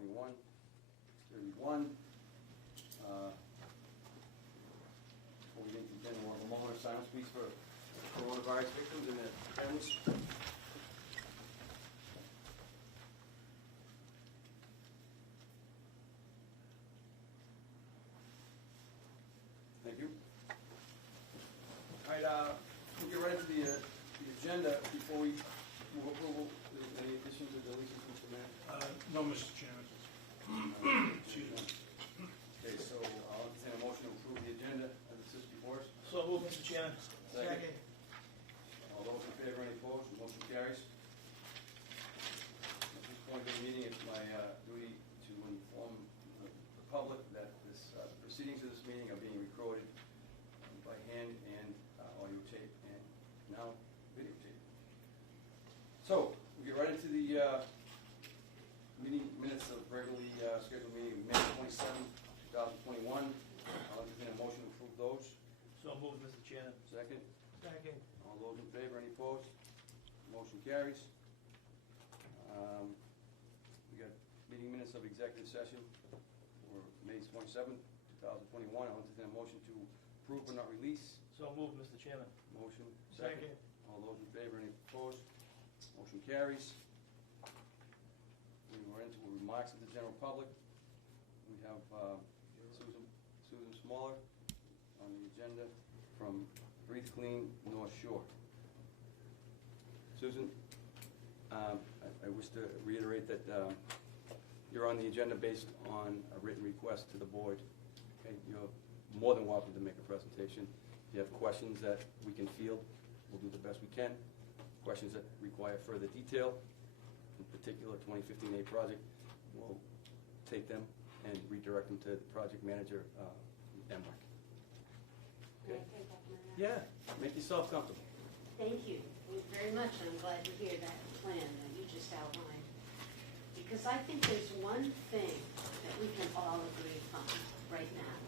2021-31. Before we begin, we'll have a moment of silence, please, for coronavirus victims and their families. Thank you. All right, we'll get right into the agenda. Before we move approval, any additions or deletions, Mr. Mayor? No, Mr. Chairman. Excuse me. Okay, so I'll entertain a motion to approve the agenda as it sits before us. So move, Mr. Chairman. Second. All those in favor, any opposed? The motion carries. At this point of the meeting, it's my duty to inform the public that the proceedings of this meeting are being recorded by hand and audio tape and now videotape. So, we get right into the meeting minutes of regularly scheduled meeting, May 27, 2021. I'll entertain a motion to approve those. So move, Mr. Chairman. Second. Second. All those in favor, any opposed? Motion carries. We got meeting minutes of executive session for May 27, 2021. I'll entertain a motion to approve but not release. So move, Mr. Chairman. Motion second. All those in favor, any opposed? Motion carries. We were into remarks of the general public. We have Susan Smaller on the agenda from Breathe Clean North Shore. Susan, I wish to reiterate that you're on the agenda based on a written request to the board. Okay, you're more than welcome to make a presentation. If you have questions that we can field, we'll do the best we can. Questions that require further detail, in particular 2015A project, we'll take them and redirect them to the project manager, MWAC. Okay? Yeah, make yourself comfortable. Thank you very much. I'm glad to hear that plan that you just outlined. Because I think there's one thing that we can all agree upon right now,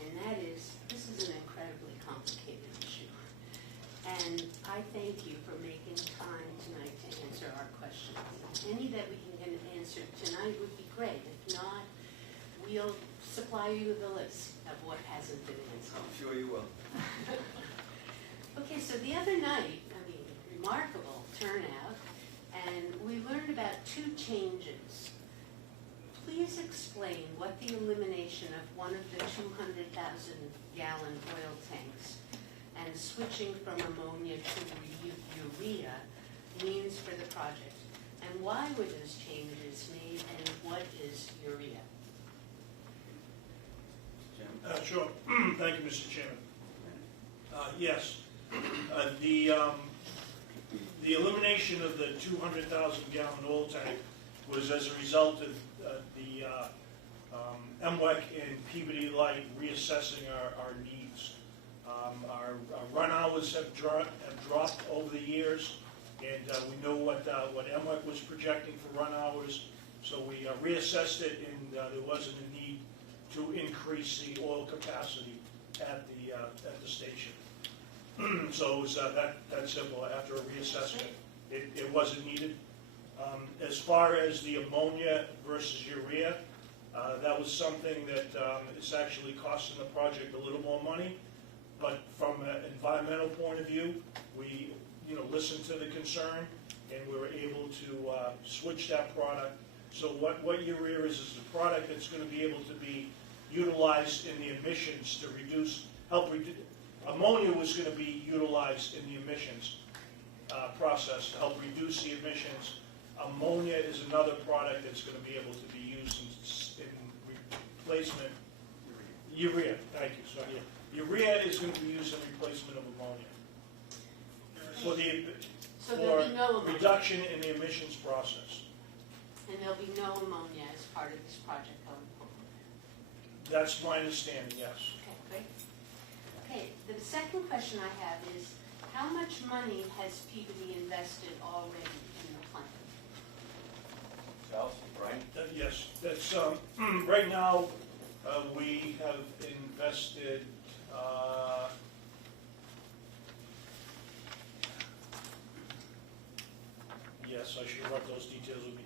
and that is this is an incredibly complicated issue. And I thank you for making time tonight to answer our questions. Any that we can get answered tonight would be great. If not, we'll supply you with a list of what hasn't been answered. I'm sure you will. Okay, so the other night, remarkable turnout, and we learned about two changes. Please explain what the elimination of one of the 200,000-gallon oil tanks and switching from ammonia to urea means for the project, and why were those changes made, and what is urea? Sure. Thank you, Mr. Chairman. Yes. The elimination of the 200,000-gallon oil tank was as a result of the MWEC and Peabody Light reassessing our needs. Our run hours have dropped over the years, and we know what MWEC was projecting for run hours, so we reassessed it, and there wasn't a need to increase the oil capacity at the station. So it was that simple. After a reassessment, it wasn't needed. As far as the ammonia versus urea, that was something that is actually costing the project a little more money. But from an environmental point of view, we listened to the concern, and we were able to switch that product. So what urea is a product that's going to be able to be utilized in the emissions to help reduce. Ammonia was going to be utilized in the emissions process to help reduce the emissions. Ammonia is another product that's going to be able to be used in replacement. Urea, thank you. So urea is going to be used in replacement of ammonia. So there'll be no ammonia. Reduction in the emissions process. And there'll be no ammonia as part of this project going forward. That's my understanding, yes. Okay, great. Okay, the second question I have is, how much money has Peabody invested already in the plant? Charles, Brian? Yes, that's right now we have invested yes, I should have brought those details with me.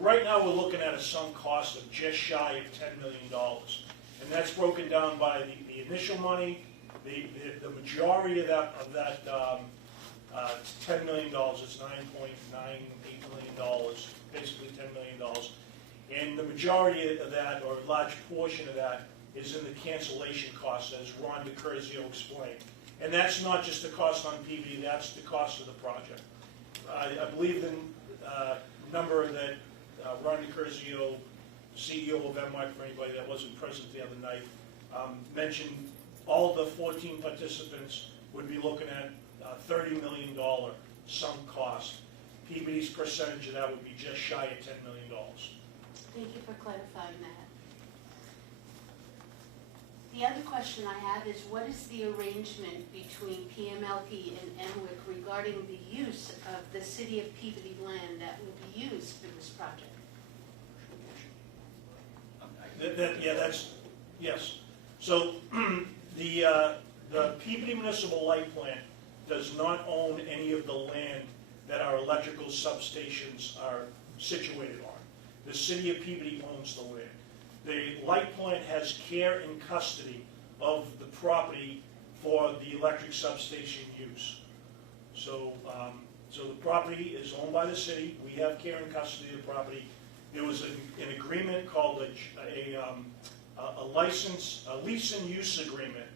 Right now, we're looking at a sunk cost of just shy of $10 million. And that's broken down by the initial money, the majority of that $10 million, it's $9.98 million, basically $10 million. And the majority of that, or a large portion of that, is in the cancellation cost, as Ron DiCurzio explained. And that's not just the cost on PVD, that's the cost of the project. I believe the number that Ron DiCurzio, CEO of MWAC, for anybody that wasn't present the other night, mentioned all the 14 participants would be looking at $30 million sunk cost. PVD's percentage of that would be just shy of $10 million. Thank you for clarifying that. The other question I have is, what is the arrangement between PMLP and MWIC regarding the use of the City of Peabody land that will be used for this project? Yes. So the Peabody Municipal Light Plant does not own any of the land that our electrical substations are situated on. The City of Peabody owns the land. The light plant has care and custody of the property for the electric substation use. So, so the property is owned by the city. We have care and custody of the property. There was an agreement called a lease and use agreement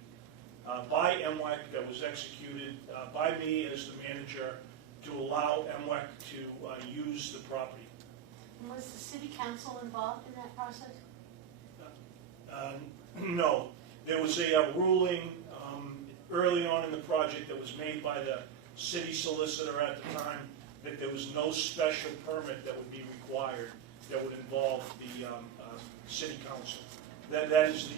by MWAC that was executed by me as the manager to allow MWAC to use the property. And was the city council involved in that process? No. There was a ruling early on in the project that was made by the city solicitor at the time that there was no special permit that would be required that would involve the city council. That is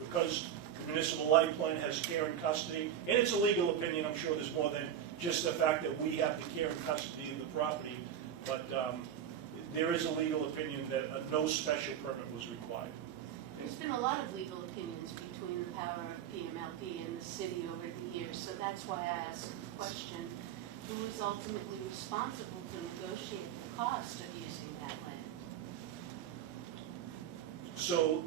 because the municipal light plant has care and custody, and it's a legal opinion. I'm sure there's more than just the fact that we have the care and custody of the property, but there is a legal opinion that no special permit was required. There's been a lot of legal opinions between the power of PMLP and the city over the years, so that's why I asked the question, who is ultimately responsible to negotiate the cost of using that land? So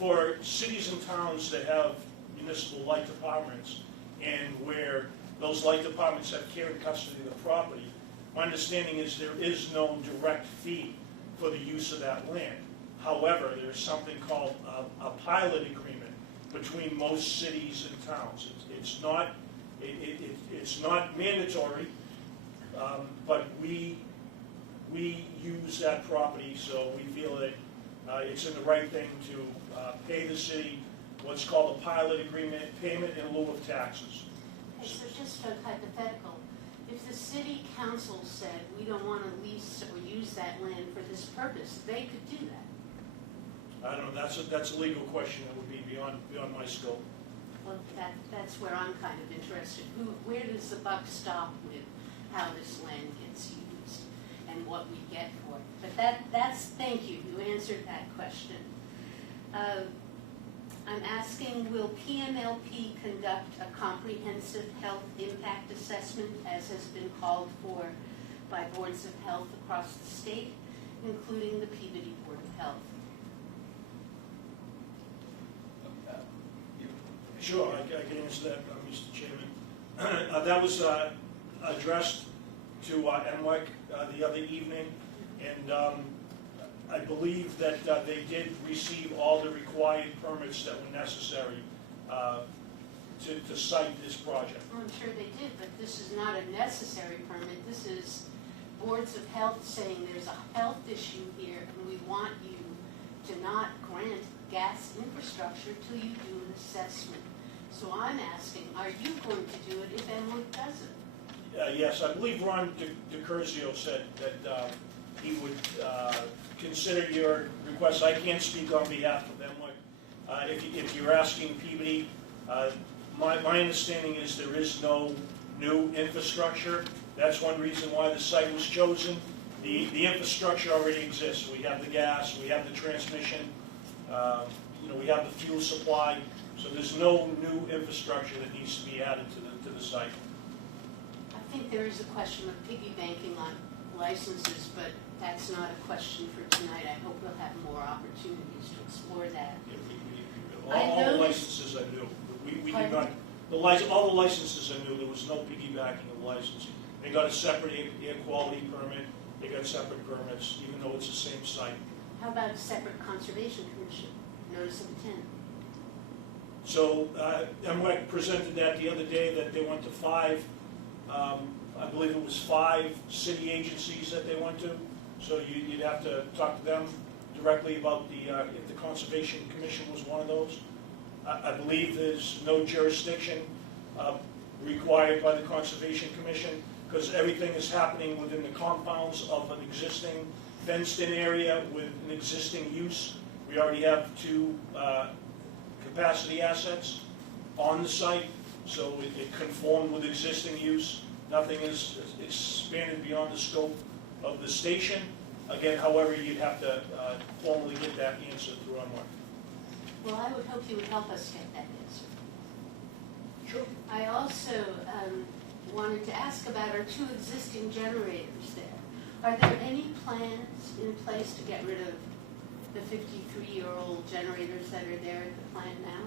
for cities and towns that have municipal light departments and where those light departments have care and custody of the property, my understanding is there is no direct fee for the use of that land. However, there's something called a pilot agreement between most cities and towns. It's not mandatory, but we use that property, so we feel that it's in the right thing to pay the city what's called a pilot agreement, payment in lieu of taxes. Okay, so just a hypothetical, if the city council said we don't want to lease or use that land for this purpose, they could do that? I don't know, that's a legal question that would be beyond my scope. Well, that's where I'm kind of interested. Where does the buck stop with how this land gets used and what we get for it? But thank you, you answered that question. I'm asking, will PMLP conduct a comprehensive health impact assessment as has been called for by boards of health across the state, including the Peabody Board of Health? Sure, I can answer that, Mr. Chairman. That was addressed to MWEC the other evening, and I believe that they did receive all the required permits that were necessary to site this project. Well, I'm sure they did, but this is not a necessary permit. This is boards of health saying there's a health issue here, and we want you to not grant gas infrastructure till you do an assessment. So I'm asking, are you going to do it if MWIC doesn't? Yes, I believe Ron DiCurzio said that he would consider your request. I can't speak on behalf of MWIC. If you're asking Peabody, my understanding is there is no new infrastructure. That's one reason why the site was chosen. The infrastructure already exists. We have the gas, we have the transmission, we have the fuel supply. So there's no new infrastructure that needs to be added to the site. I think there is a question of piggy banking on licenses, but that's not a question for tonight. I hope we'll have more opportunities to explore that. All the licenses I knew, we did not, all the licenses I knew, there was no piggybacking of licensing. They got a separate air quality permit, they got separate permits, even though it's the same site. How about a separate conservation commission, notice of intent? So, MWEC presented that the other day, that they went to 5, I believe it was 5 city agencies that they went to. So you'd have to talk to them directly about if the Conservation Commission was one of those. I believe there's no jurisdiction required by the Conservation Commission, because everything is happening within the compounds of an existing fenced-in area with an existing use. We already have 2 capacity assets on the site, so it conformed with existing use. Nothing is expanded beyond the scope of the station. Again, however, you'd have to formally get that answer through MWEC. Well, I would hope you would help us get that answer. Sure. I also wanted to ask about our 2 existing generators there. Are there any plans in place to get rid of the 53-year-old generators that are there at the plant now?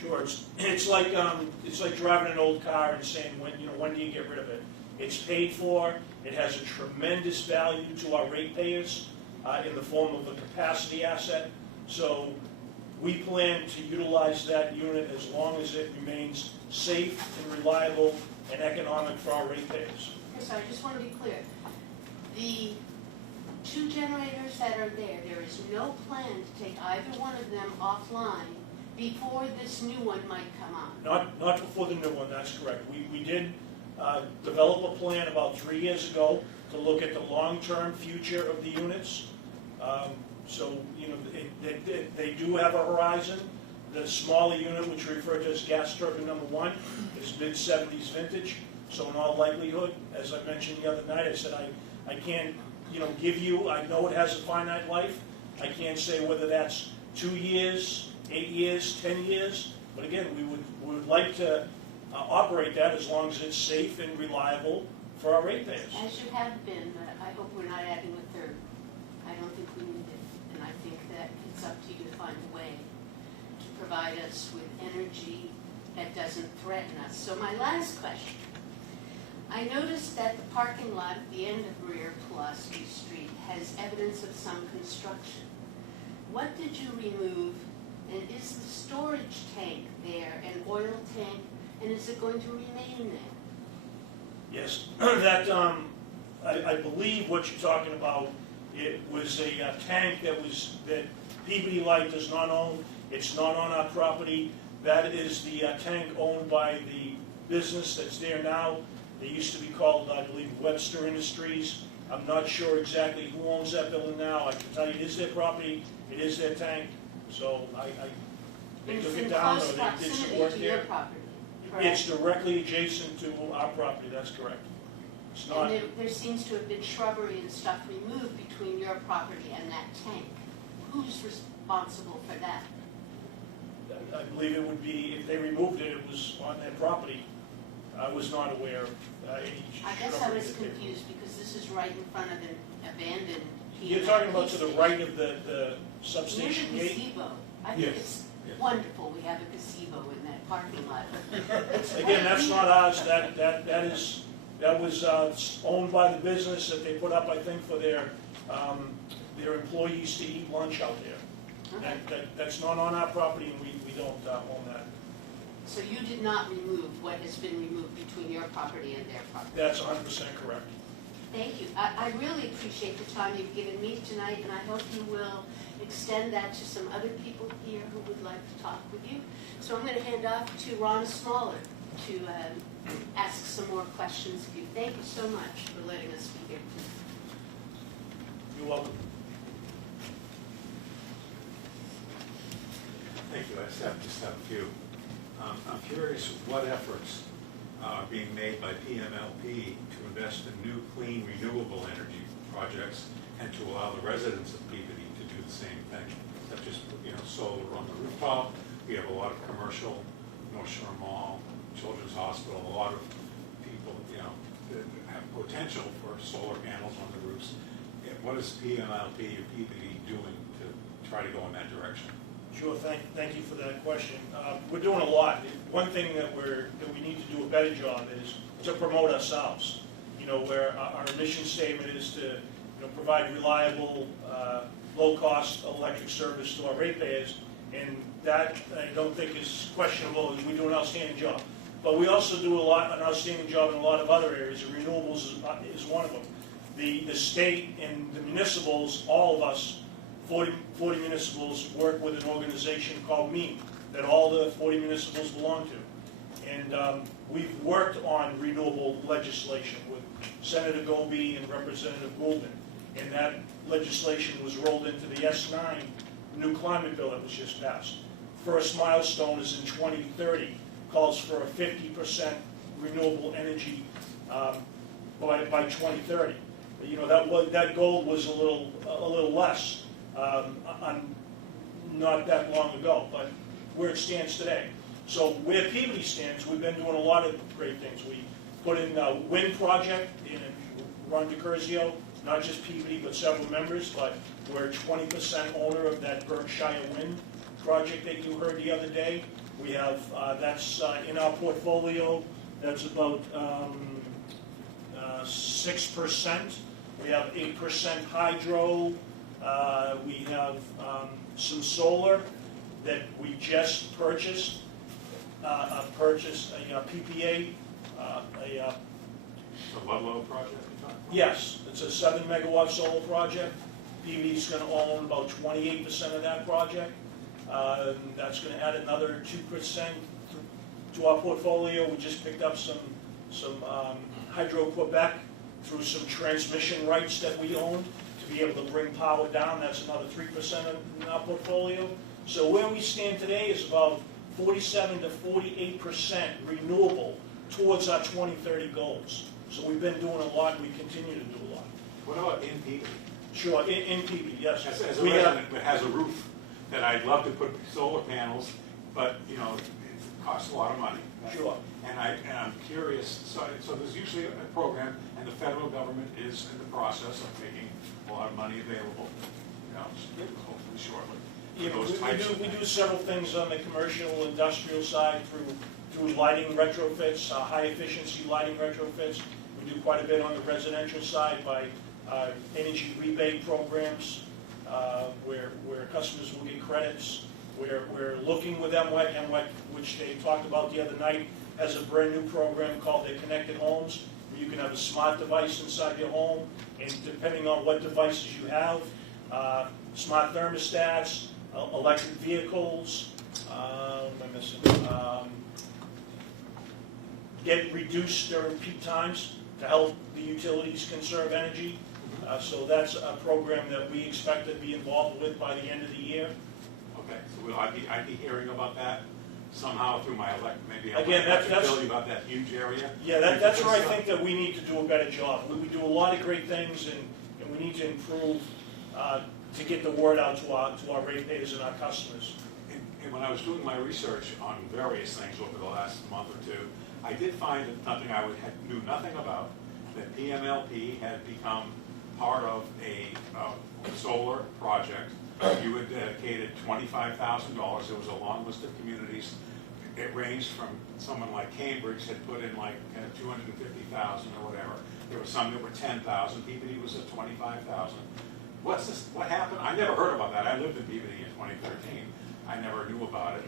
Sure. It's like driving an old car and saying, when do you get rid of it? It's paid for. It has a tremendous value to our ratepayers in the form of a capacity asset. So we plan to utilize that unit as long as it remains safe and reliable and economic for our ratepayers. Okay, so I just want to be clear. The 2 generators that are there is no plan to take either one of them offline before this new one might come on. Not before the new one, that's correct. We did develop a plan about 3 years ago to look at the long-term future of the units. So, they do have a horizon. The smaller unit, which we refer to as gas turbine number 1, is mid-70s vintage. So in all likelihood, as I mentioned the other night, I said I can't give you, I know it has a finite life. I can't say whether that's 2 years, 8 years, 10 years. But again, we would like to operate that as long as it's safe and reliable for our ratepayers. As you have been, but I hope we're not adding a third. I don't think we need it. And I think that it's up to you to find a way to provide us with energy that doesn't threaten us. So my last question. I noticed that the parking lot at the end of Rear Pulaski Street has evidence of some construction. What did you remove, and is the storage tank there, an oil tank, and is it going to remain there? Yes, that I believe what you're talking about, it was a tank that Peabody Light does not own. It's not on our property. That is the tank owned by the business that's there now. They used to be called, I believe, Webster Industries. I'm not sure exactly who owns that building now. I can tell you it is their property, it is their tank. So they took it down, or they did some work there. It's directly adjacent to our property, that's correct. It's not. And there seems to have been shrubbery and stuff removed between your property and that tank. Who's responsible for that? I believe it would be, if they removed it, it was on their property. I was not aware of any I guess I shrubbery was that they- confused because this is right in front of an abandoned PMLP You're talking about to the station. right of the substation Near the gate? gazebo. I think Yes. it's Yes. wonderful we have a gazebo in that parking lot. It's Again, that's right not ours, that was owned by the business that they put up, I think, for their employees to eat lunch out there. Okay. That's not on our property, and we don't own that. So you did not remove what has been removed between your property and their property? That's 100% correct. Thank you. I really appreciate the time you've given me tonight, and I hope you will extend that to some other people here who would like to talk with you. So I'm going to hand off to Ron Smaller to ask some more questions of you. Thank you so much for letting us be here tonight. You're welcome. Thank you. I just have a few. I'm curious what efforts are being made by PMLP to invest in new, clean, renewable energy projects and to allow the residents of Peabody to do the same thing, such as, solar on the rooftop. We have a lot of commercial, North Shore Mall, Children's Hospital, a lot of people, that have potential for solar panels on the roofs. What is PMLP or PBD doing to try to go in that direction? Sure, thank you for that question. We're doing a lot. One thing that we need to do a better job is to promote ourselves. You know, where our mission statement is to provide reliable, low-cost electric service to our ratepayers, and that I don't think is questionable. We do an outstanding job. But we also do an outstanding job in a lot of other areas, and renewables is one of them. The state and the municipals, all of us, 40 municipals, work with an organization called ME that all the 40 municipals belong to. And we've worked on renewable legislation with Senator Goby and Representative Goulden. And that legislation was rolled into the S9 new climate bill that was just passed. First milestone is in 2030, calls for a 50% renewable energy by 2030. You know, that goal was a little less not that long ago, but where it stands today. So where Peabody stands, we've been doing a lot of great things. We put in a wind project in Ron DiCurzio, not just Peabody, but several members, but we're 20% owner of that Berkshire wind project that you heard the other day. We have, that's in our portfolio, that's about 6%. We have 8% hydro. We have some solar that we just purchased. Purchased a PPA. The Ludlow project you're talking about? Yes, it's a 7-megawatt solar project. PV's going to own about 28% of that project. That's going to add another 2% to our portfolio. We just picked up some Hydro-Quebec through some transmission rights that we own to be able to bring power down. That's another 3% in our portfolio. So where we stand today is about 47 to 48% renewable towards our 2030 goals. So we've been doing a lot. We continue to do a lot. What about in Peabody? Sure, in Peabody, yes. As a resident that has a roof, that I'd love to put solar panels, but you know, it costs a lot of money. Sure. And I'm curious. So there's usually a program, and the federal government is in the process of making a lot of money available. You know, hopefully shortly. We do several things on the commercial, industrial side through lighting retrofits, high efficiency lighting retrofits. We do quite a bit on the residential side by energy rebate programs where customers will get credits. We're looking with MWEC, which they talked about the other night, has a brand new program called the Connected Homes, where you can have a smart device inside your home, and depending on what devices you have, smart thermostats, electric vehicles, get reduced during peak times to help the utilities conserve energy. So that's a program that we expect to be involved with by the end of the year. Okay, so I'd be hearing about that somehow through my maybe Again, that's about that huge area. Yeah, that's where I think that we need to do a better job. We do a lot of great things, and we need to improve to get the word out to our ratepayers and our customers. And when I was doing my research on various things over the last month or two, I did find something I knew nothing about, that PMLP had become part of a solar project. You had dedicated $25,000. There was a long list of communities. It ranged from someone like Cambridge had put in like 250,000 or whatever. There were some that were 10,000. Peabody was at 25,000. What's this? What happened? I never heard about that. I lived in Peabody in 2013. I never knew about it.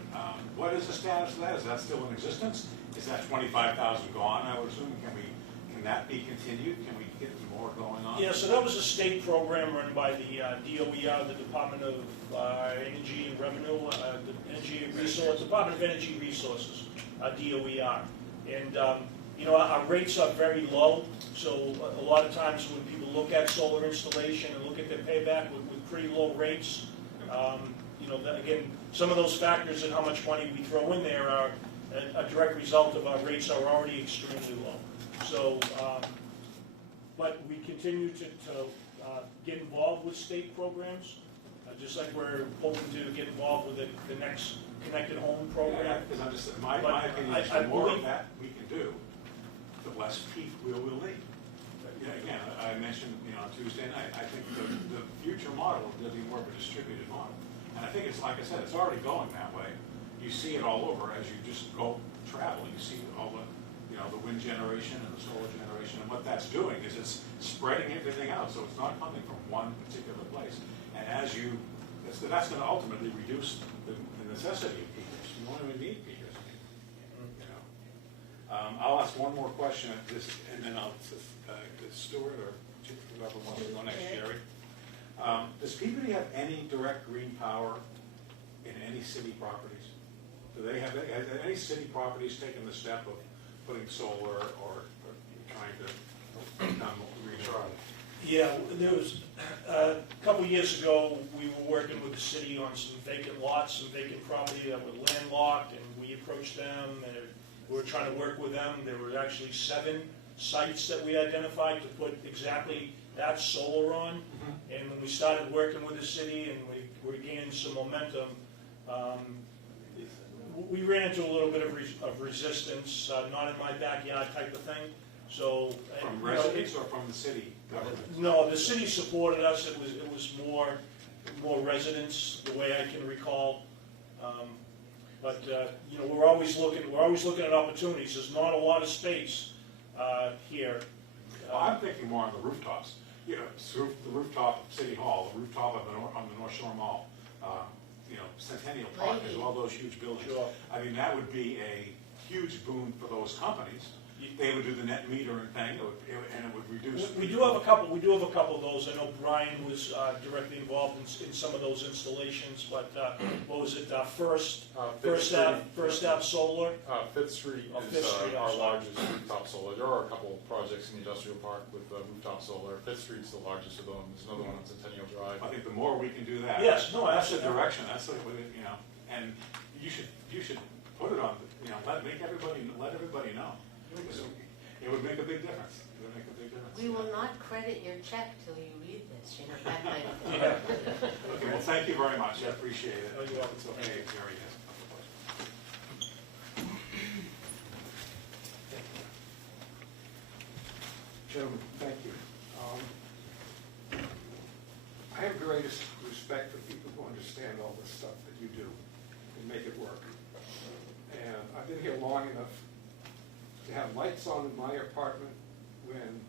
What is the status of that? Is that still in existence? Is that 25,000 gone? I would assume. Can that be continued? Can we get more going on? Yeah, so that was a state program run by the DOER, the Department of Energy and Revenue, Department of Energy Resources, DOER. And our rates are very low, so a lot of times when people look at solar installation and look at their payback with pretty low rates, again, some of those factors and how much money we throw in there are a direct result of our rates are already extremely low. So, but we continue to get involved with state programs, just like we're hoping to get involved with the next Connected Home program. Yeah, because my opinion is the more of that we can do, the less peak we'll need. Yeah, again, I mentioned, on Tuesday night, I think the future model will be more of a distributed model. And I think it's, like I said, it's already going that way. You see it all over as you just go travel. You see all the, the wind generation and the solar generation. And what that's doing is it's spreading everything out. So it's not coming from one particular place. And as that's going to ultimately reduce the necessity of peakers. You won't even need peakers. I'll ask one more question at this, and then I'll, Stuart or whoever wants to go next, Jerry. Does Peabody have any direct green power in any city properties? Do they have any city properties taken the step of putting solar or trying to become renewable? Yeah, there was, a couple of years ago, we were working with the city on some vacant lots, some vacant property that were landlocked, and we approached them, and we were trying to work with them. There were actually 7 sites that we identified to put exactly that solar on. And when we started working with the city and we were gaining some momentum, we ran into a little bit of resistance, not in my backyard type of thing. So from residents or from the city government? No, the city supported us. It was more residents, the way I can recall. But we're always looking at opportunities. There's not a lot of space here. Well, I'm thinking more on the rooftops. The rooftop of City Hall, the rooftop on the North Shore Mall, Centennial Park, there's all those huge buildings. Sure. I mean, that would be a huge boon for those companies. They would do the net metering thing, and it would reduce. We do have a couple. We do have a couple of those. I know Brian was directly involved in some of those installations. But what was it? First Ave Solar. Fifth Street is our largest rooftop solar. There are a couple of projects in the industrial park with rooftop solar. Fifth Street's the largest of them. There's another one on Centennial Drive. I think the more we can do that. Yes, no, that's the absolutely. direction. That's like, and you should put it on. Let everybody know. It would make a big difference. It would make a big difference. We will not credit your check till you read this, that kind of thing. Yeah. Okay, well, thank you very much. I appreciate it. Oh, you're welcome. It's okay if Jerry has a couple of questions. Gentlemen, thank you. I have greatest respect for people who understand all this stuff that you do and make it work. And I've been here long enough to have lights on in my apartment when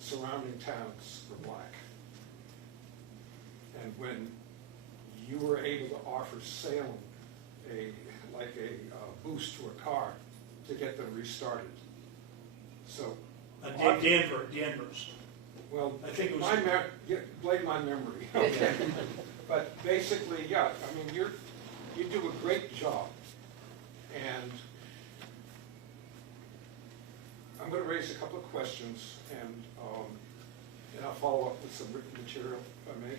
surrounding towns were black. And when you were able to offer Salem a boost to a car to get them restarted. So Danvers. well, I think it was blame my memory. Okay. But basically, yeah, I mean, you do a great job. And I'm going to raise a couple of questions, and I'll follow up with some written material, if I may.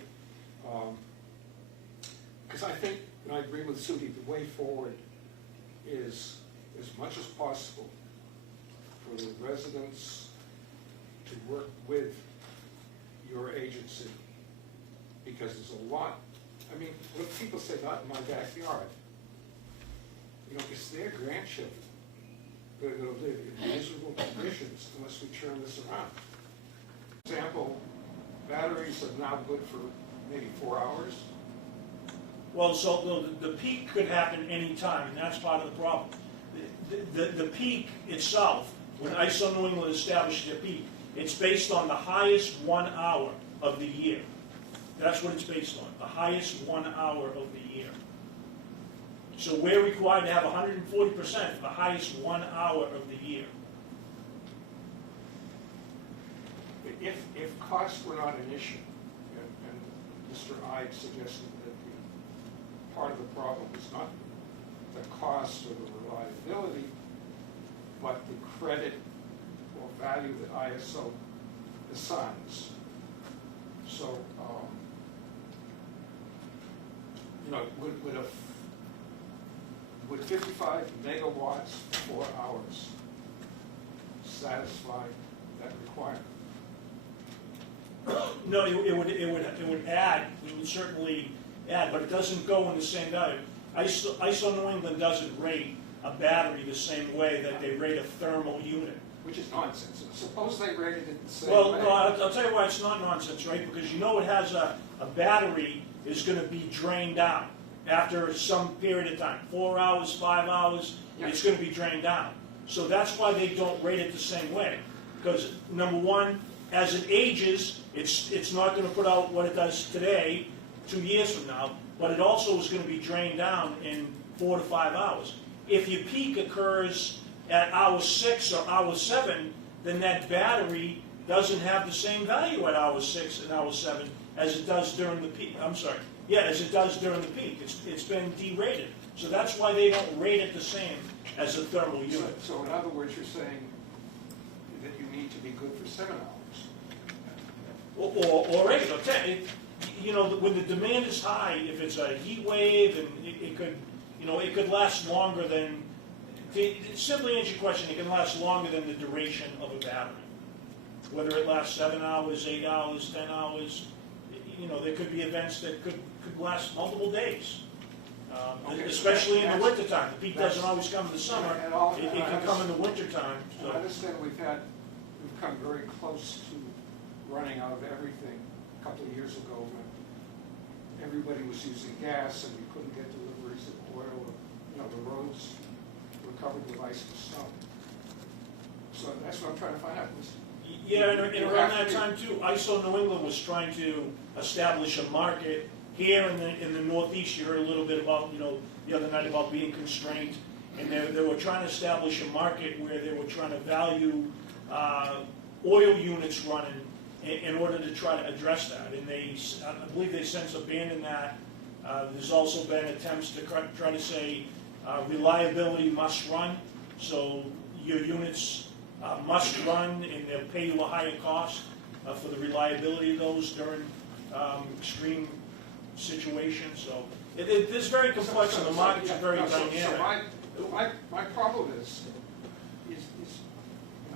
Because I think, and I agree with Sudi, the way forward is, as much as possible, for the residents to work with your agency. Because there's a lot, I mean, when people say, not in my backyard, it's their grandchildren that are going to live in miserable conditions unless we turn this around. For example, batteries are now good for maybe 4 hours. Well, so the peak could happen any time, and that's part of the problem. The peak itself, when ISO New England established their peak, it's based on the highest 1 hour of the year. That's what it's based on, the highest 1 hour of the year. So we're required to have 140% for the highest 1 hour of the year. If costs were not an issue, and Mr. Ide suggested that part of the problem is not the cost or the reliability, but the credit or value that ISO assigns. So, would 55 megawatts for 4 hours satisfy that requirement? No, it would add. We would certainly add, but it doesn't go in the same value. ISO New England doesn't rate a battery the same way that they rate a thermal unit. which is nonsense. Suppose they rated it the same Well, way. no, I'll tell you why it's not nonsense, right? Because you know it has a battery is gonna be drained out after some period of time, 4 hours, 5 hours, it's gonna be drained down. So that's why they don't rate it the same way. Because number one, as it ages, it's not gonna put out what it does today, 2 years from now, but it also is gonna be drained down in 4 to 5 hours. If your peak occurs at hour 6 or hour 7, then that battery doesn't have the same value at hour 6 and hour 7 as it does during the peak. As it does during the peak. It's been derated. So that's why they don't rate it the same as a thermal unit. So in other words, you're saying that you need to be good for 7 hours. Or 8 or 10. You know, when the demand is high, if it's a heat wave, and it could, you know, it could last longer than, to simply answer your question, it can last longer than the duration of a battery. Whether it lasts 7 hours, 8 hours, 10 hours, you know, there could be events that could last multiple days. Okay, Especially in the that's- wintertime. The peak doesn't always come in the summer. It can come in the wintertime. I understand we've come very close to running out of everything a couple of years ago when everybody was using gas and we couldn't get deliveries of oil. You know, the roads were covered with ice and snow. So that's what I'm trying to find out. Yeah, and around that time too, ISO New England was trying to establish a market here in the Northeast. You heard a little bit about, you know, the other night about being constrained, and they were trying to establish a market where they were trying to value oil units running in order to try to address that. And I believe they since abandoned that. There's also been attempts to try to say reliability must run, so your units must run, and they'll pay you a higher cost for the reliability of those during extreme situations. So it is very complex, and the markets are very dynamic. So my problem is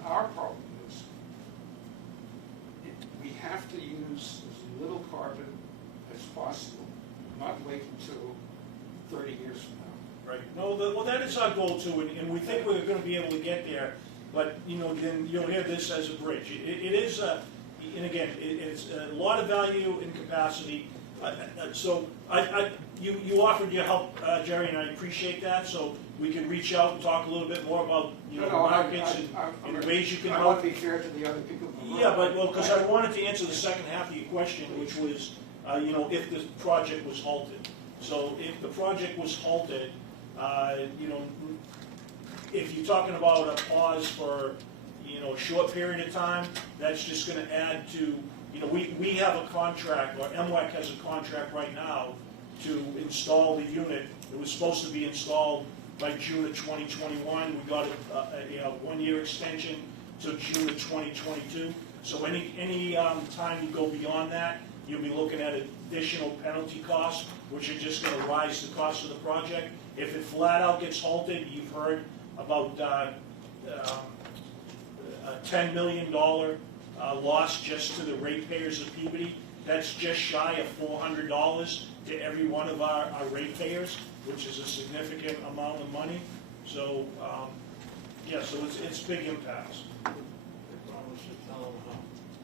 our problem is we have to use as little carbon as possible, not wait until 30 years from now. Right. No, well, that is our goal too, and we think we're going to be able to get there. But you know, then you'll hear this as a bridge. It is, and again, it's a lot of value in capacity. So you offered your help, Jerry, and I appreciate that. So we can reach out and talk a little bit more about markets and ways you can help. I want to be fair to the other people. Yeah, but because I wanted to answer the second half of your question, which was, you know, if the project was halted. So if the project was halted, you know, if you're talking about a pause for, you know, a short period of time, that's just going to add to, you know, we have a contract, or MWEC has a contract right now to install the unit. It was supposed to be installed by June of 2021. We got a 1-year extension to June of 2022. So any time you go beyond that, you'll be looking at additional penalty costs, which are just going to rise the cost of the project. If it flat out gets halted, you've heard about a $10 million loss just to the ratepayers of Peabody. That's just shy of $400 to every one of our ratepayers, which is a significant amount of money. So, yeah, so it's big impacts.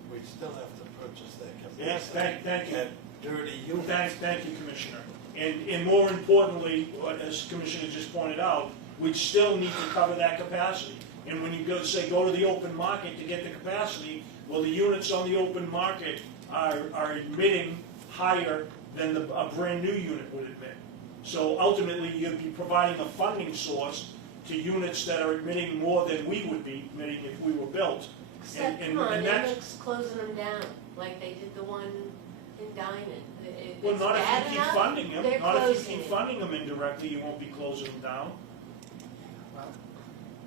We'd still have to purchase that capacity. Yes, thank you. That dirty unit. Thank you, Commissioner. And more importantly, as the Commissioner just pointed out, we'd still need to cover that capacity. And when you go to the open market to get the capacity, well, the units on the open market are emitting higher than a brand new unit would emit. So ultimately, you'd be providing a funding source to units that are emitting more than we would be emitting if we were built. Except, come on, Amex closing them down, like they did the one in Diamond. Well, not if you keep funding them. They're Not if you closing keep it. funding them indirectly, you won't be closing them down.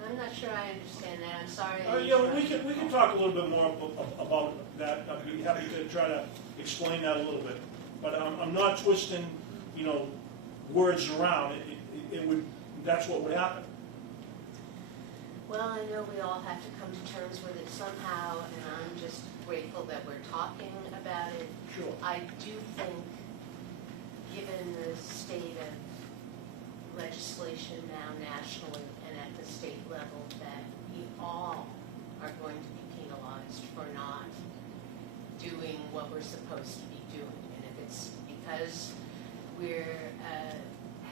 I'm not sure I understand that, I'm sorry. Yeah, we can talk a little bit more about that. I'd be happy to try to explain that a little bit. But I'm not twisting, you know, words around. It would, that's what would happen. Well, I know we all have to come to terms with it somehow, and I'm just grateful that we're talking about it. Sure. I do think, given the state of legislation now nationally and at the state level, that we all are going to be penalized for not doing what we're supposed to be doing. And if it's because we're,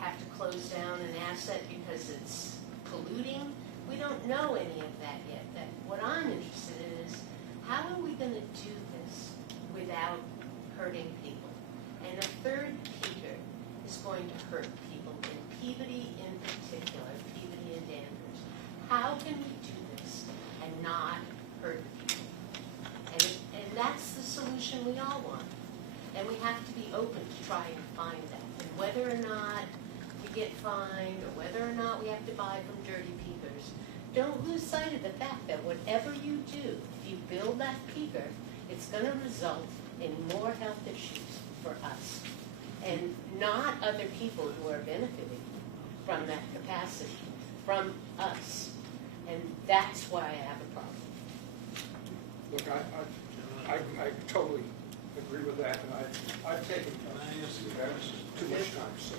have to close down an asset because it's polluting, we don't know any of that yet. What I'm interested in is, how are we gonna do this without hurting people? And a third Peter is going to hurt people, in Peabody in particular, Peabody and Danvers. How can we do this and not hurt people? And that's the solution we all want. And we have to be open to try and find that. And whether or not we get fined, or whether or not we have to buy from dirty peakers, don't lose sight of the fact that whatever you do, if you build that peaker, it's going to result in more health issues for us, and not other people who are benefiting from that capacity, from us. And that's why I have a problem. Look, I totally agree with that, and I've taken Can I ask you a question? too much time, so.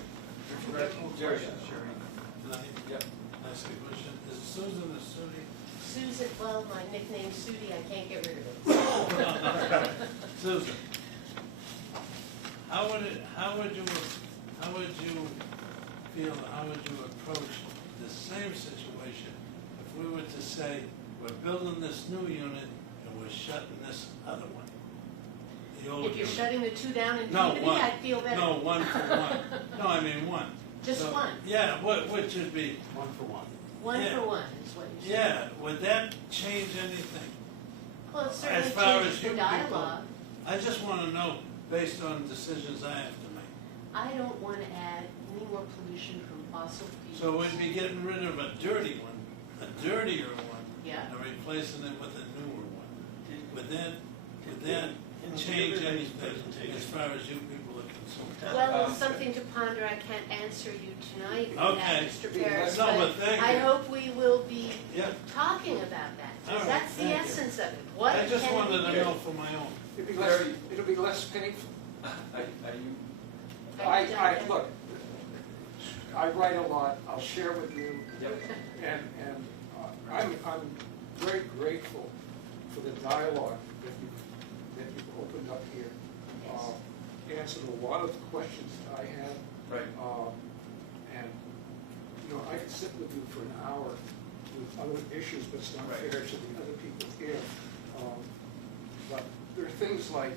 Jerry, Can I Yep. ask a question? Is Susan a Sudi? Susan, well, my nickname's Sudi, I can't get rid of it. Susan, how would you feel, how would you approach the same situation if we were to say, we're building this new unit and we're shutting this other one? The old If you're unit. shutting the two down in No, Peabody, one. I'd feel better. No, one for one. No, I mean one. Just So, one? Yeah, what should be? One for one. One Yeah. for one is what you're saying. Yeah, would that change anything? Well, it As certainly far changes as you the people, dialogue. I just want to know, based on decisions I have to make. I don't want to add any more pollution from fossil fuels. So we'd be getting rid of a dirty one, a dirtier one, Yeah. and replacing it with a newer one. Would that In change everybody's anything presentation. as far as you people are concerned? Well, it's something to ponder. I can't answer you tonight, Okay. Mr. Paris, No, but but thank I you. hope we will be Yeah, talking about that. All Because right, that's the thank you. essence of it. What I just can wanted we to do? know for my own. It'll be less painful. Are you, Look, I write a lot, I'll share with you, yep, and I'm very grateful for the dialogue that you've opened up here. Answered a lot of the questions that I had. right. And, you know, I could sit with you for an hour with other issues, but it's not Right. fair to the other people here. But there are things like,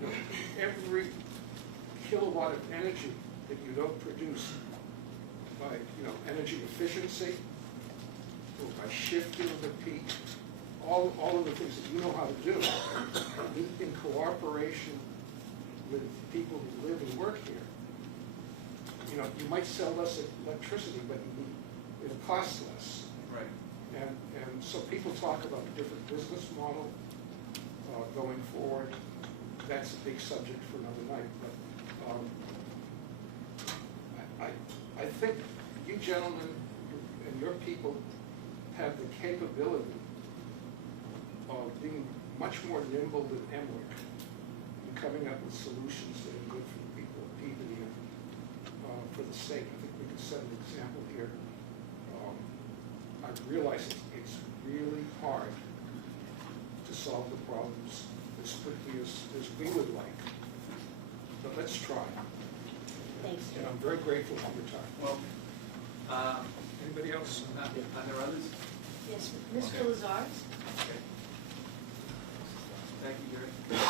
you know, every kilowatt of energy that you don't produce by, you know, energy efficiency, or by shifting the peak, all of the things that you know how to do, in cooperation with people who live and work here. You know, you might sell less electricity, but it'll cost less. Right. And so people talk about a different business model going forward. That's a big subject for another night. But I think you gentlemen and your people have the capability of being much more nimble than Emmerich in coming up with solutions that are good for the people of Peabody and for the state. I think we can set an example here. I realize it's really hard to solve the problems as quickly as we would like, but let's try. Thanks, And Jim. I'm very grateful for your time. Well, Anybody else? are there others? Yes, Mr. Okay. Lazarus? Okay. Thank you, Gary.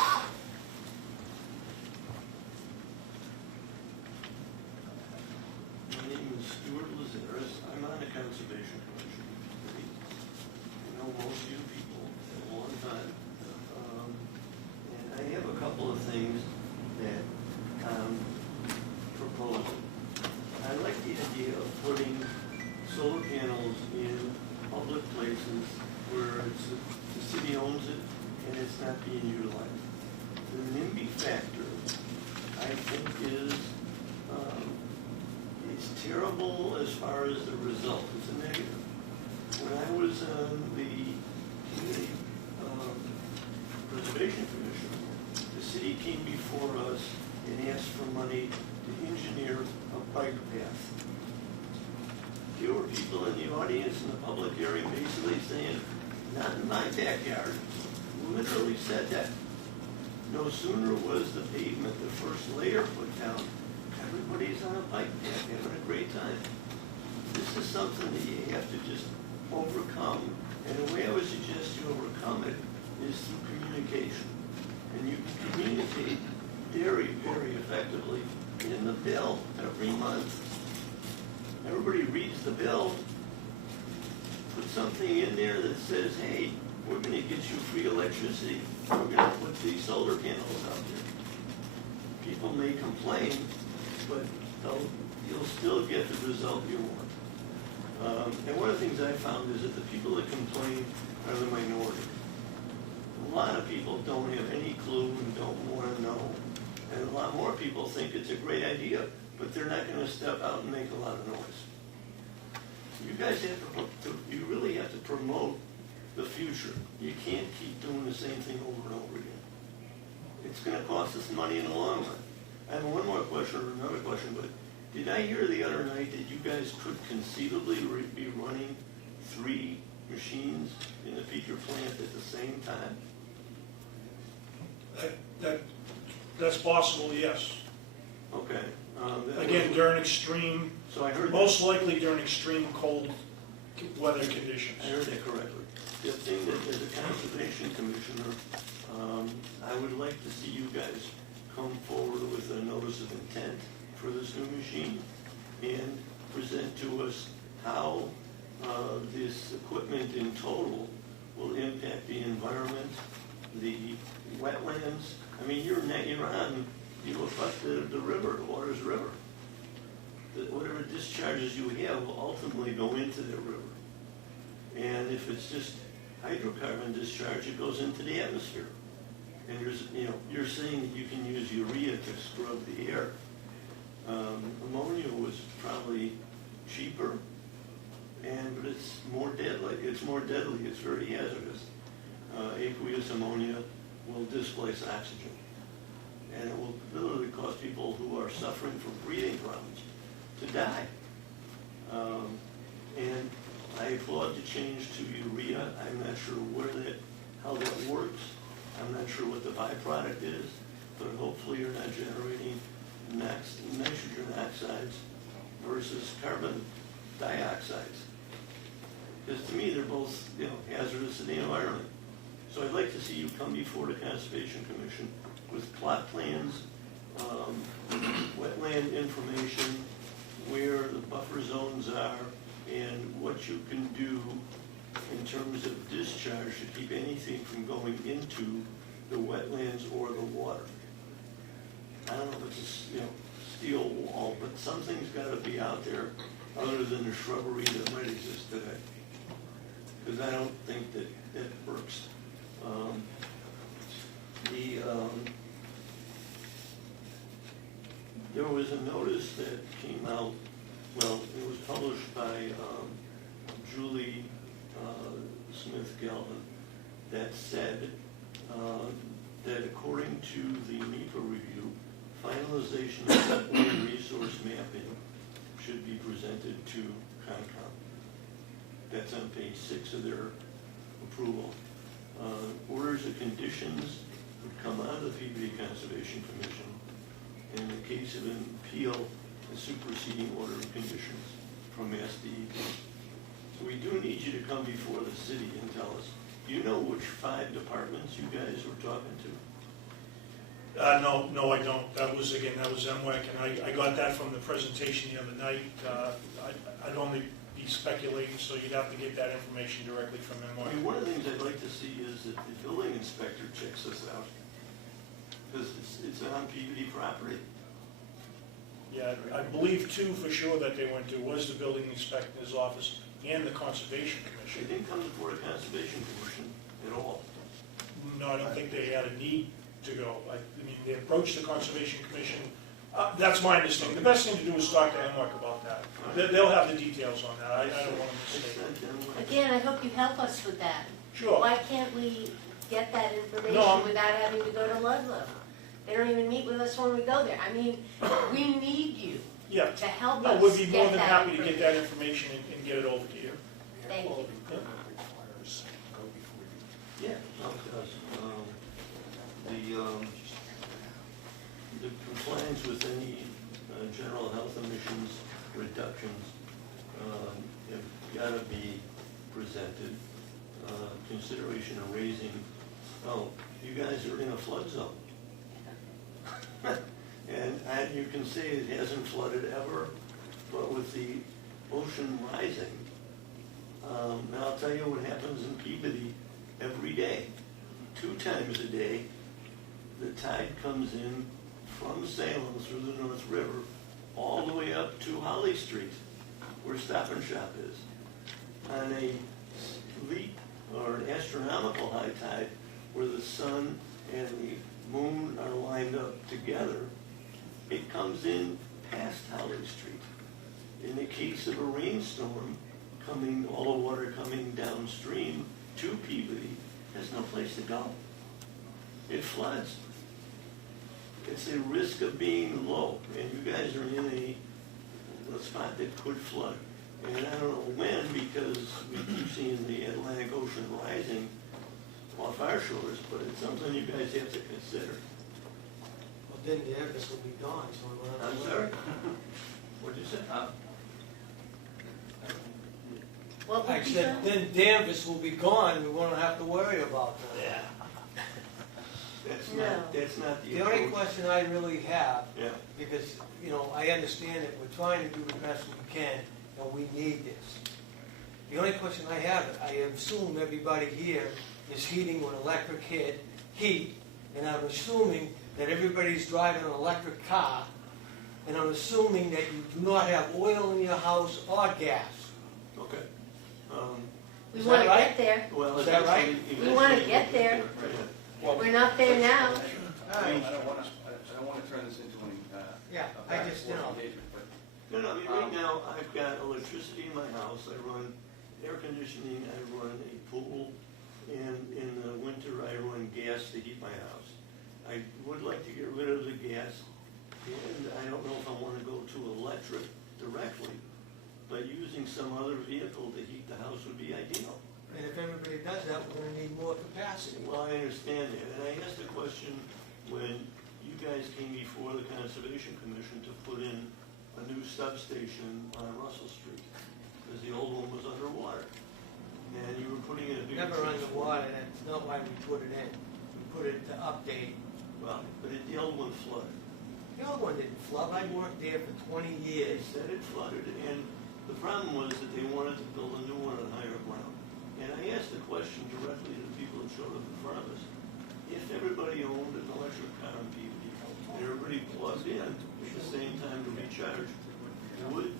My name is Stuart Lazaris. I'm on the Conservation Commission. I know most of you people for a long time. And I have a couple of things that I'm proposing. I like the idea of putting solar panels in public places where the city owns it and it's not being utilized. The NIMBY factor, I think, is it's terrible as far as the result. It's a negative. When I was on the Community Preservation Commission, the city came before us and asked for money to engineer a bike path. There were people in the audience in the public area basically saying, not in my backyard, literally said that. No sooner was the pavement, the first layer put down, everybody's on a bike path having a great time. This is something that you have to just overcome, and the way I would suggest you overcome it is through communication. And you can communicate very, very effectively in the bill every month. Everybody reads the bill, put something in there that says, hey, we're gonna get you free electricity. We're gonna put these solar panels out there. People may complain, but you'll still get the result you want. And one of the things I found is that the people that complain are the minority. A lot of people don't have any clue and don't wanna know. And a lot more people think it's a great idea, but they're not gonna step out and make a lot of noise. You guys you really have to promote the future. You can't keep doing the same thing over and over again. It's gonna cost us money in the long run. I have one more question, or another question, but did I hear the other night that you guys could conceivably be running 3 machines in the peaker plant at the same time? That's possible, yes. Okay. Again, during extreme, So I heard most likely during extreme cold weather conditions. I heard that correctly. The thing that, as a conservation commissioner, I would like to see you guys come forward with a notice of intent for this new machine and present to us how this equipment in total will impact the environment, the wetlands. I mean, you affect the river, the water's river. Whatever discharges you have will ultimately go into the river. And if it's just hydrocarbon discharge, it goes into the atmosphere. And you're saying that you can use urea to scrub the air. Ammonia was probably cheaper, but it's more deadly. It's very hazardous. Aqueous ammonia will displace oxygen. And it will literally cause people who are suffering from breathing problems to die. And I applaud the change to urea. I'm not sure how that works. I'm not sure what the byproduct is, but hopefully you're not generating nitrogen oxides versus carbon dioxides. Because to me, they're both hazardous to the environment. So I'd like to see you come before the Conservation Commission with plot plans, wetland information, where the buffer zones are, and what you can do in terms of discharge to keep anything from going into the wetlands or the water. I don't know if it's a steel wall, but something's got to be out there other than the shrubbery that might exist today. Because I don't think that works. There was a notice that came out, it was published by Julie Smith-Galvin that said that according to the NEPA review, finalization of wetland resource mapping should be presented to Concom. That's on page 6 of their approval. Orders of conditions would come out of the Peabody Conservation Commission. In the case of an appeal, a superseding order of conditions from SDEP. So we do need you to come before the city and tell us, do you know which 5 departments you guys were talking to? No, I don't. That was MWEC, and I got that from the presentation the other night. I'd only be speculating, so you'd have to get that information directly from MWEC. One of the things I'd like to see is that the building inspector checks this out, because it's on PVD property. Yeah, I believe too for sure that they went to was the building inspector's office and the Conservation They Commission. didn't come before the Conservation Commission at all. No, I don't think they had a need to go. I mean, they approached the Conservation Commission. That's my understanding. The best thing to do is talk to MWEC about that. They'll have the details on that. I don't want to mistake. Again, I hope you help us with that. Sure. Why can't we get that information No, without having to go to Ludlow? They don't even meet with us when we go there. I mean, we need you Yeah. to help No, us we'd be more get than that happy to get that information. information and get it over to you. Thank you. Requires go before does. The compliance with any general health emissions reductions have got to be presented. Consideration of raising, oh, you guys are in a flood zone. And you can say it hasn't flooded ever, but with the ocean rising, now I'll tell you what happens in Peabody every day. 2 times a day, the tide comes in from Salem through the North River all the way up to Holly Street, where Stop and Shop is. On a leap or an astronomical high tide, where the sun and the moon are lined up together, it comes in past Holly Street. In the case of a rainstorm, all the water coming downstream to Peabody, there's no place to go. It floods. It's a risk of being low, and you guys are in a spot that could flood. And I don't know when, because we keep seeing the Atlantic Ocean rising off our shores, but it's something you guys have to consider. Well, then the Everest will be gone, so we won't have I'm to sorry? worry. What'd you say? What I would be said, done? then Danvers will be gone, we won't have to worry about that. Yeah. No. That's not the The only approach. question I really have, Yeah. because, you know, I understand that we're trying to do the best we can, and we need this. The only question I have, I assume everybody here is heating with electric heat, and I'm assuming that everybody's driving an electric car, and I'm assuming that you do not have oil in your house or gas. Okay. We Is want that to right? get there. Well, Is that right? eventually We wanna we'll get there. Yeah. Well, We're not there now. I don't want to turn this into an, Yeah, a I back just, and you forth know. engagement, but No, no, I mean, right now, I've got electricity in my house, I run air conditioning, I run a pool, and in the winter, I run gas to heat my house. I would like to get rid of the gas, and I don't know if I want to go to electric directly, but using some other vehicle to heat the house would be ideal. And if everybody does that, we're gonna need more capacity. Well, I understand that, and I asked a question when you guys came before the Conservation Commission to put in a new substation on Russell Street, because the old one was underwater, and you were putting in a bigger Never transformer. underwater, that's not why we put it in. We put it to update. Well, but the old one flooded. The old one didn't flood, I worked there for 20 They years. said it flooded, and the problem was that they wanted to build a new one on higher ground. And I asked the question directly to the people that showed up in front of us. If everybody owned an electric car in Peabody, and everybody plugged in at the same time to recharge, would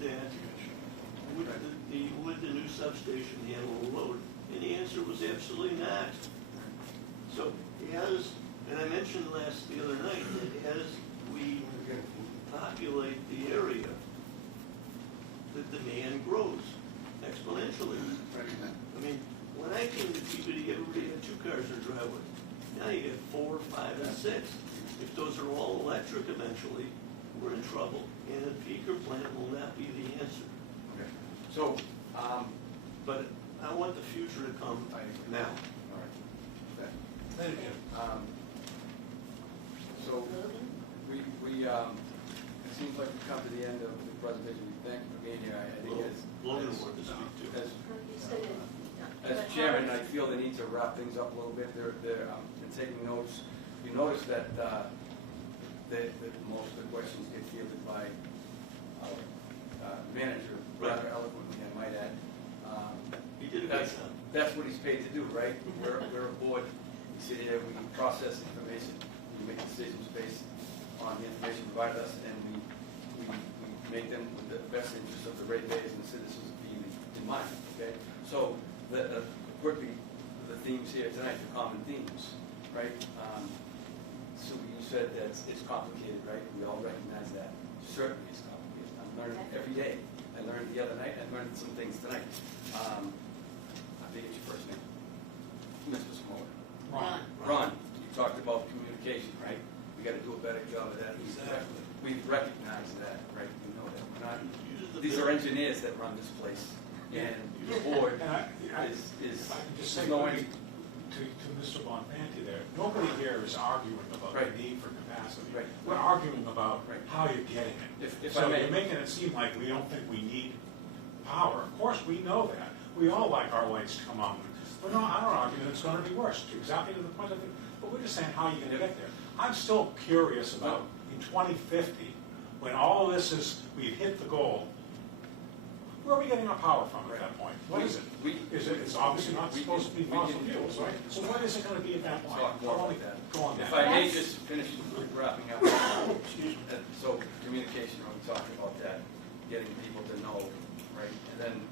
the new substation handle the load? And the answer was absolutely not. So and I mentioned the other night, that as we populate the area, the demand grows exponentially. I mean, when I came to Peabody, everybody had 2 cars in their driveway. Now you get 4, 5, and 6. If those are all electric eventually, we're in trouble. And a peaker plant will not be the answer. okay. So, But I want the future to come now. all right. Okay. Thank you. So, it seems like we've come to the end of the presentation. We thank you for being here. I think Logan wanted to speak too. as chairman, I feel the need to wrap things up a little bit. They're been taking notes. You notice that most of the questions get fielded by our manager, rather eloquently, I might add. He did a good job. That's what he's paid to do, right? We're a board. We sit here, we process information, we make decisions based on the information provided us, and we make them with the best interest of the ratepayers and the citizens of Peabody in mind, okay? So, quickly, the themes here tonight, the common themes, right? So you said that it's complicated, right? We all recognize that. Certainly it's complicated. I'm learning every day. I learned the other night, I learned some things tonight. I think it's your first name. Mr. Smoller. Ron, you talked about communication, right? We gotta do a better job of that. Exactly. We've recognized that, right? We know that. We're not, these are engineers that run this place, and the board is If I could just say, knowing. to Mr. Bonfanti there, nobody here is arguing about Right. the need for capacity. Right. We're arguing about Right. how you're getting it. If I So may- you're making it seem like we don't think we need power. Of course, we know that. We all like our lights to come on. But no, I don't argue that it's gonna be worse, exactly to the point of it, but we're just saying how you're gonna get there. I'm still curious about in 2050, when all this is, we've hit the goal, where are we getting our power from at that point? What is it? It's obviously not supposed to be fossil fuels, right? So what is it gonna be at that point? Talk more about that. Go on, If Dan. I may just finish wrapping up. Excuse me. So communication, when we talked about that, getting people to know, right? And then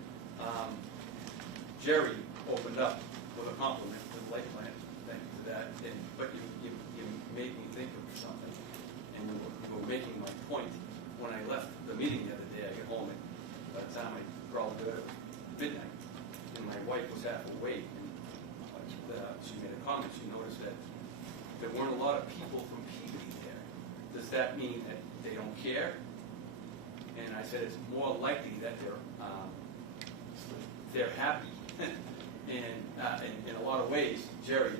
Jerry opened up with a compliment to the light plant, thank you for that. But you made me think of something, and you were making my point. When I left the meeting the other day, I got home, and by the time I crawled to bed at midnight, and my wife was half awake, and she made a comment. She noticed that there weren't a lot of people from Peabody there. Does that mean that they don't care? And I said it's more likely that they're happy. And in a lot of ways, Jerry,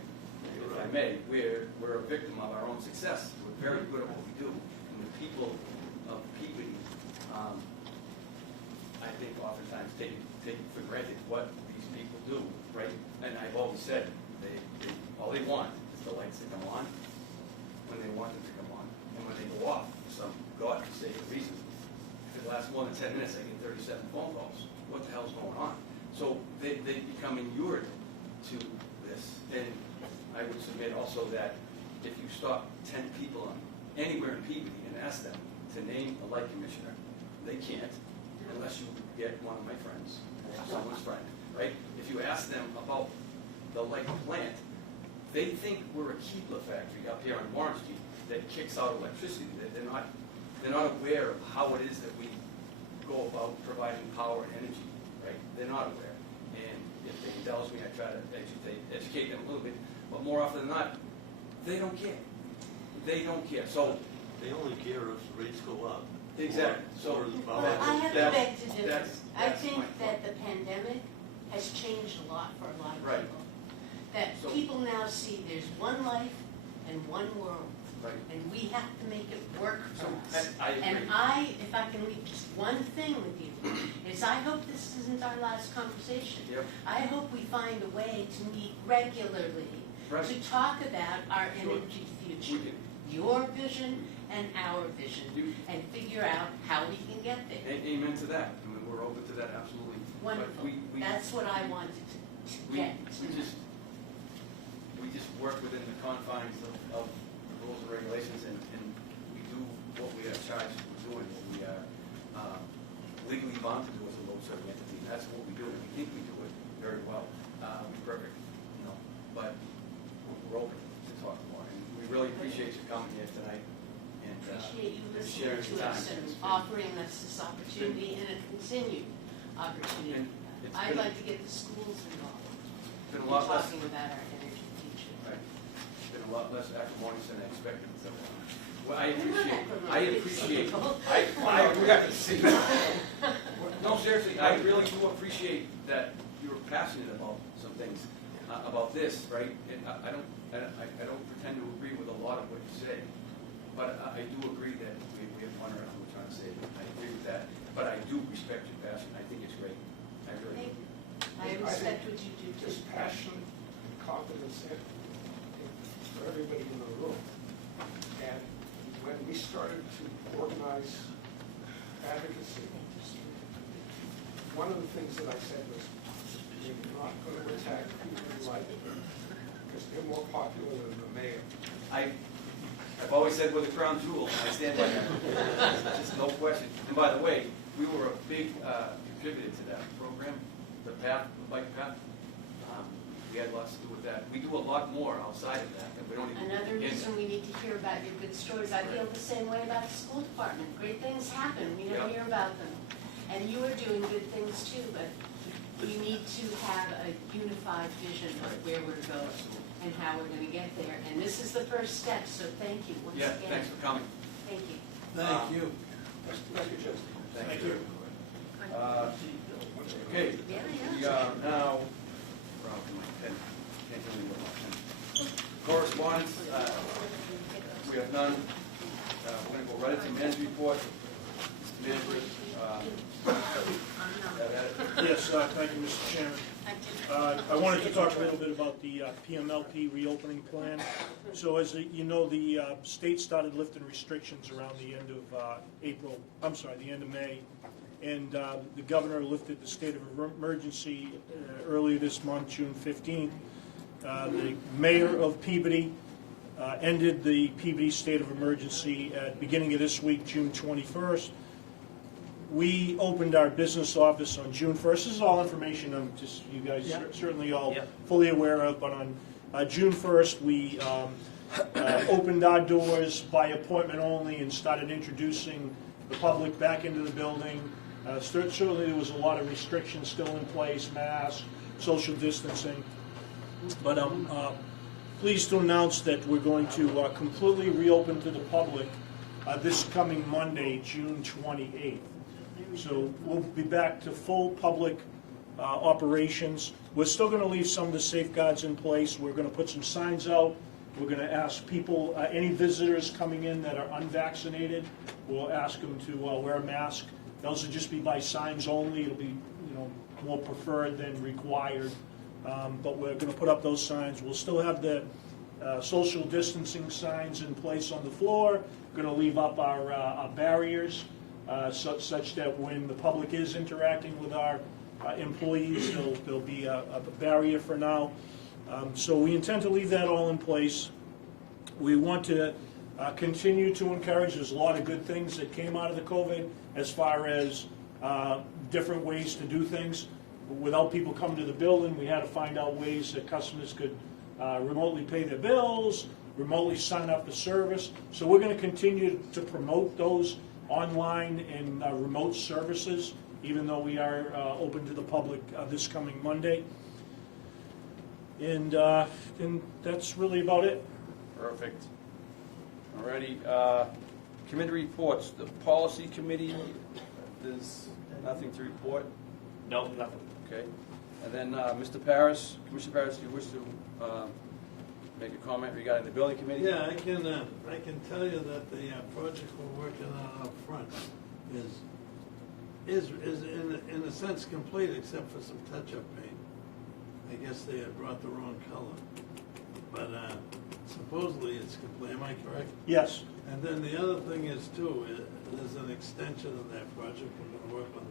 if I may, we're a victim of our own success. We're very good at what we do. And the people of Peabody, I think oftentimes take for granted what these people do, right? And I've always said, all they want is the lights to come on when they want them to come on. And when they go off, for some godforsaken reason, if it lasts more than 10 minutes, I get 37 phone calls. What the hell's going on? So they become inured to this. And I would submit also that if you stop 10 people anywhere in Peabody and ask them to name a light commissioner, they can't unless you get one of my friends or someone's friend, right? If you ask them about the light plant, they think we're a Keebler factory up here on Warren Street that kicks out electricity. They're not aware of how it is that we go about providing power and energy, right? They're not aware. And if they indulge me, I try to educate them a little bit. But more often than not, they don't care. They don't care. So They only care if the rates go up. exactly. So Or the Well, power. I have to that's- beg to differ. that's- I that's think my that point. the pandemic has changed a lot for a lot of Right. people. That So- people now see there's one life and one world, right. and we have to make it work for us. I agree. And if I can leave just one thing with you, is I hope this isn't our last conversation. Yep. I hope we find a way to meet regularly Right. to talk about our Sure. energy We future, can, your vision and our vision, You- and figure out how we can get there. amen to that. I mean, we're open to that, absolutely. But Wonderful. we That's what I wanted to get tonight. we just work within the confines of the rules and regulations, and we do what we are charged with doing, what we are legally bound to do as a load-serving entity. That's what we do. We think we do it very well. We're perfect, but we're open to talk more. And we really appreciate you coming here tonight. And Appreciate you sharing listening to time. us and It's been- offering us this opportunity and a continued opportunity. It's I'd been- like to get the schools involved It's been in a lot less. talking about our energy future. Right. It's been a lot less acrimonious than I expected. So, well, I We're not appreciate. acrimonious. We got to see. No, seriously, I really do appreciate that you're passionate about some things, about this, right? And I don't pretend to agree with a lot of what you say, but I do agree that we have fun around what we're trying to say. I agree with that, but I do respect your passion. I think it's great. I really Thank do. you. I respect what you do too. Just passion and confidence for everybody in the room. And when we started to organize advocacy, one of the things that I said was, we're not going to attack Peabody Light because they're more popular than the mayor. I've always said we're the crown jewel, and I stand by that. Just no question. And by the way, we were a big contributor to that program, the bike path. We had lots to do with that. We do a lot more outside of that, and we don't even. Another begin reason we need to hear about your good stories. I feel the same way about the school department. Great things happen, we don't Yep. hear about them. And you are doing good things too, but we need to have a unified vision of where we're going and how we're gonna get there. And this is the first step, so thank you once Yeah, again. thanks for coming. Thank you. Thank you. Thank you, Justin. Thank you. Okay, Yeah, we yeah. are now, where are my pen? Can't do any more. Correspondence, we have none. We're going to go right into manager report. Mr. Manager, Yes, thank you, Mr. Chairman. I wanted to talk a little bit about the PMLP reopening plan. So as you know, the state started lifting restrictions around the end of the end of May. And the governor lifted the state of emergency earlier this month, June 15th. The mayor of Peabody ended the Peabody state of emergency at the beginning of this week, June 21st. We opened our business office on June 1st. This is all information you guys certainly all fully aware of, but on June 1st we opened our doors by appointment only and started introducing the public back into the building. Certainly there was a lot of restrictions still in place, masks, social distancing, but I'm pleased to announce that we're going to completely reopen to the public this coming Monday, June 28th. So we'll be back to full public operations. We're still going to leave some of the safeguards in place. We're going to put some signs out. We're going to ask people, any visitors coming in that are unvaccinated, we'll ask them to wear a mask. Those will just be by signs only. It'll be, more preferred than required. But we're going to put up those signs. We'll still have the social distancing signs in place on the floor. We're going to leave up our barriers such that when the public is interacting with our employees, there'll be a barrier for now. So we intend to leave that all in place. We want to continue to encourage. There's a lot of good things that came out of the COVID as far as different ways to do things. Without people coming to the building, we had to find out ways that customers could remotely pay their bills, remotely sign up for service. So we're going to continue to promote those online and remote services, even though we are open to the public this coming Monday. And that's really about it. Perfect. Alrighty, committee reports. The policy committee, there's nothing to report? No, nothing. Okay. And then Mr. Paris, Commissioner Paris, do you wish to make a comment regarding the building committee? Yeah, I can tell you that the project we're working on up front is in a sense complete except for some touch-up paint. I guess they had brought the wrong color, but supposedly it's complete. Am I correct? Yes. And then the other thing is too, there's an extension of that project. We're going to work on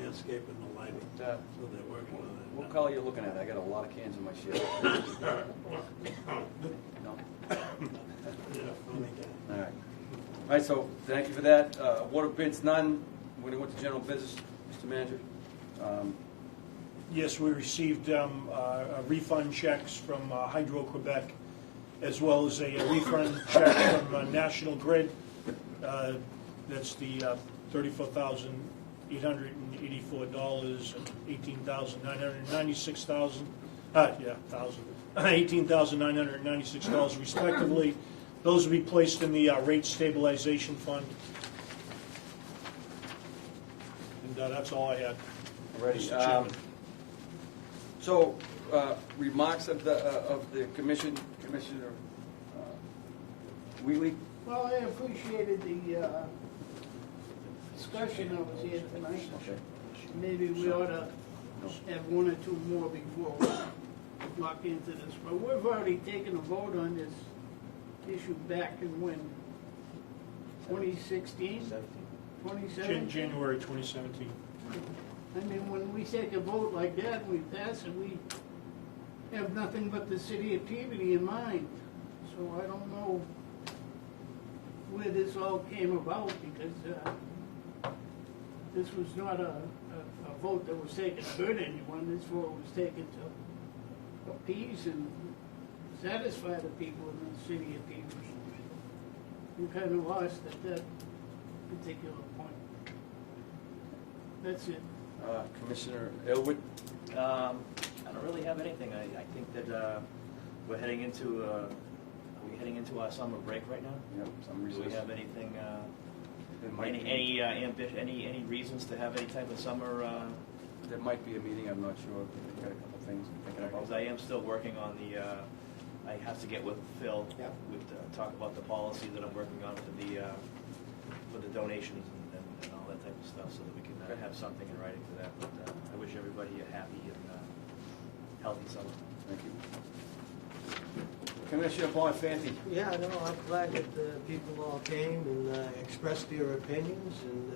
landscape and the lighting. So they're working on that. What color are you looking at? I got a lot of cans in my shed. No? Yeah, funny guy. All right. All right, so thank you for that. Water bids, none. We're going to go to general business, Mr. Manager. Yes, we received refund checks from Hydro-Quebec, as well as a refund check from National Grid. That's the $34,884 and $18,996 respectively. Those will be placed in the rate stabilization fund. And that's all I had. Ready. Mr. Chairman. So, remarks of the commission, Commissioner Wheatley? Well, I appreciated the discussion that was here tonight. Okay. Maybe we ought to have one or two more before we lock into this. But we've already taken a vote on this issue back in when? 2016? 2017? January 2017. I mean, when we take a vote like that, we pass it, we have nothing but the city of Peabody in mind. So I don't know where this all came about, because this was not a vote that was taken to hurt anyone. This vote was taken to appease and satisfy the people in the city of Peabody. We kind of lost at that particular point. That's it. Commissioner Elwood? I don't really have anything. I think that we're heading into, are we heading into our summer break right now? Yep, some Do reasons. we have anything, There might be. any reasons to have any type of summer there might be a meeting, I'm not sure. I've got a couple things I'm thinking about. Because I am still working on the, I have to get with Phil, Yeah. with, talk about the policy that I'm working on for the donations and all that type of stuff, so that we can have something in writing to that. But I wish everybody a happy and healthy summer. Thank you. Commissioner Bonfanti. Yeah, no, I'm glad that people all came and expressed their opinions, and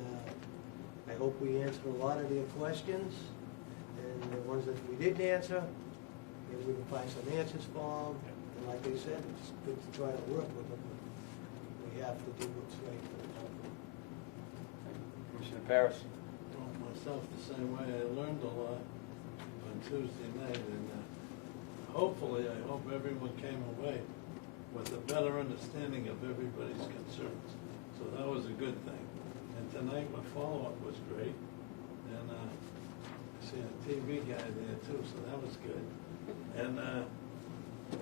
I hope we answered a lot of their questions. And the ones that we didn't answer, maybe we can find some answers for them. And like I said, it's good to try to work with them. We have to do what's right for the company. Commissioner Paris. Well, myself the same way. I learned a lot on Tuesday night, and hopefully, I hope everyone came away with a better understanding of everybody's concerns. So that was a good thing. And tonight, my follow-up was great. And I see a TV guy there too, so that was good. And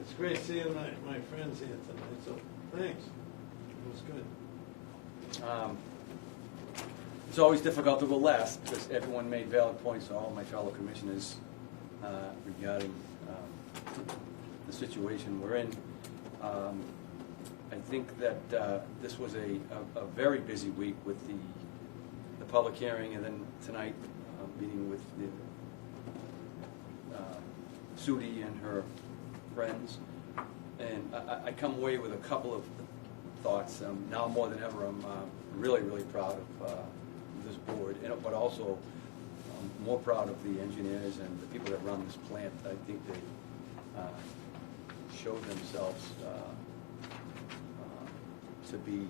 it's great seeing my friends here tonight, so thanks. It was good. It's always difficult to go last because everyone made valid points, all my fellow commissioners, regarding the situation we're in. I think that this was a very busy week with the public hearing, and then tonight meeting with the Sudi and her friends. And I come away with a couple of thoughts. Now more than ever, I'm really, really proud of this board, but also more proud of the engineers and the people that run this plant. I think they showed themselves to be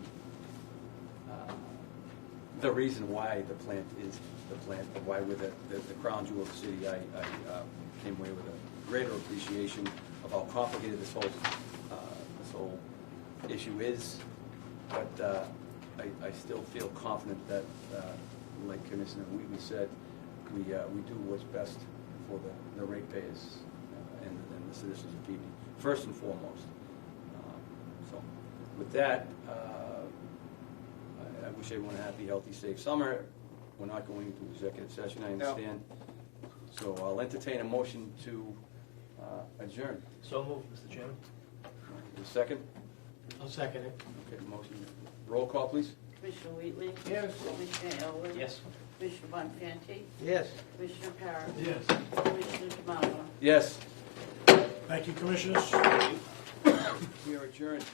the reason why the plant is the plant, why we're the crown jewel of the city. I came away with a greater appreciation of how complicated this whole issue is, but I still feel confident that, like Commissioner Wheatley said, we do what's best for the ratepayers and the citizens of Peabody, first and foremost. So, with that, I wish everyone a happy, healthy, safe summer. We're not going into executive session, I understand. So I'll entertain a motion to adjourn. So moved, Mr. Chairman. A second? I'll second it. Okay, motion. Roll call, please. Commissioner Wheatley? Yes. Commissioner Elwood? Yes. Commissioner Bonfanti? Yes. Commissioner Parrish? Yes. Commissioner Tamalo? Yes. Thank you, commissioners. We are adjourned.